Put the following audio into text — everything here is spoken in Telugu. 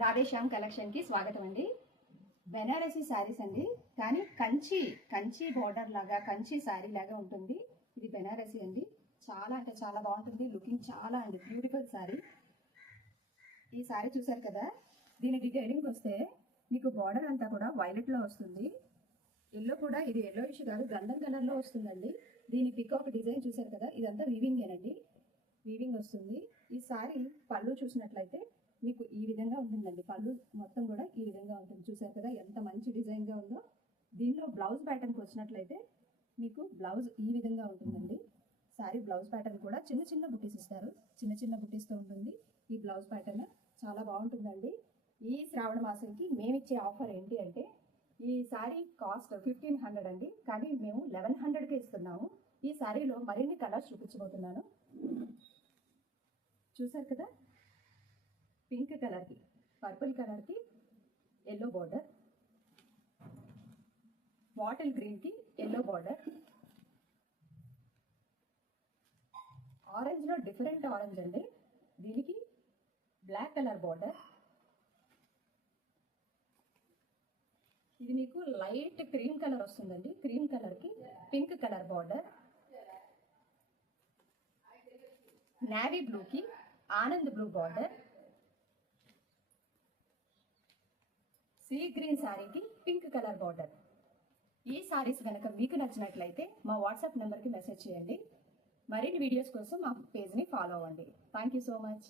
రాధేశ్యామ్ కలెక్షన్ కి స్వాగతం అండి. బెనారసీ శారీస్ అండి, కానీ కంచి బోర్డర్ లాగా కంచి శారీ లాగా ఉంటుంది. ఇది బెనారసీ అండి, చాలా అంటే చాలా బాగుంటుంది. లుకింగ్ చాలా అండి బ్యూటిఫుల్ శారీ. ఈ శారీ చూసారు కదా, దీని డీటెయిలింగ్ వస్తే మీకు బార్డర్ అంతా కూడా వైలెట్ లో వస్తుంది. ఎల్లో కూడా ఇది ఎల్లో ఇష్యూ కాదు, గంధం కలర్ లో వస్తుందండి. దీని పికాక్ డిజైన్ చూసారు కదా, ఇదంతా వీవింగ్ ఏనండి, వీవింగ్ వస్తుంది. ఈ శారీ పళ్ళు చూసినట్లయితే మీకు ఈ విధంగా ఉంటుందండి. పళ్ళు మొత్తం కూడా ఈ విధంగా ఉంటుంది. చూసారు కదా ఎంత మంచి డిజైన్గా ఉందో. దీనిలో బ్లౌజ్ ప్యాటర్న్కి వచ్చినట్లయితే మీకు బ్లౌజ్ ఈ విధంగా ఉంటుందండి. శారీ బ్లౌజ్ ప్యాటర్న్ కూడా చిన్న చిన్న బుట్టీస్ ఇస్తారు, చిన్న చిన్న బుట్టీస్తో ఉంటుంది. ఈ బ్లౌజ్ ప్యాటర్న్ చాలా బాగుంటుందండి. ఈ శ్రావణ మాసంకి మేమిచ్చే ఆఫర్ ఏంటి అంటే, ఈ శారీ కాస్ట్ 1500 అండి, కానీ మేము 1100కే ఇస్తున్నాము. ఈ శారీలో మరిన్ని కలర్స్ చూపించబోతున్నాను. చూసారు కదా, పింక్ కలర్కి పర్పుల్ కలర్కి ఎల్లో బార్డర్, బాటిల్ గ్రీన్కి ఎల్లో బార్డర్, ఆరెంజ్లో డిఫరెంట్ ఆరెంజ్ అండి, దీనికి బ్లాక్ కలర్ బార్డర్. ఇది మీకు లైట్ క్రీమ్ కలర్ వస్తుందండి, క్రీమ్ కలర్కి పింక్ కలర్ బార్డర్, నేవీ బ్లూకి Anand blue border, sea green శారీకి పింక్ కలర్ బార్డర్. ఈ శారీస్ కనుక మీకు నచ్చినట్లయితే మా వాట్సాప్ నెంబర్కి మెసేజ్ చేయండి. మరిన్ని వీడియోస్ కోసం మా పేజ్ని ఫాలో అవ్వండి. Thank you so much.